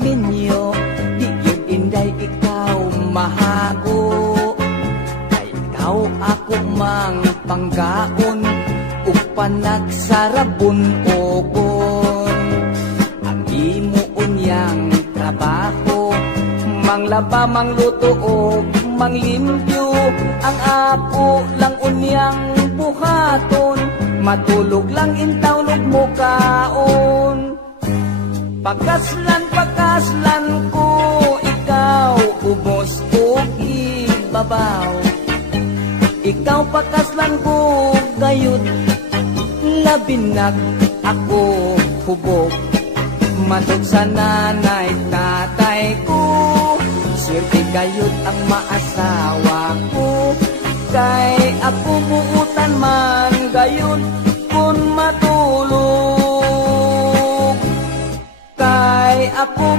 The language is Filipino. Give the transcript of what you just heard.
minyo, di yun inday ikaw mahago. Ay ikaw ako mang panggaon, ug panagsarabon ogon. Ang imo unyang trabaho, manglaba, mangluto o manglimpyo. Ang ako lang unyang buhaton, matulog lang intawnog mo kaon. Pagkaslan ko ikaw, ubos o ibabaw. Ikaw pakaslan ko gayud, labinag ako hubog. Matod sa nanay tatay ko, sirti gayud ang maasawa ko. Kay ako buutan man gayud kun matulog. Kay ako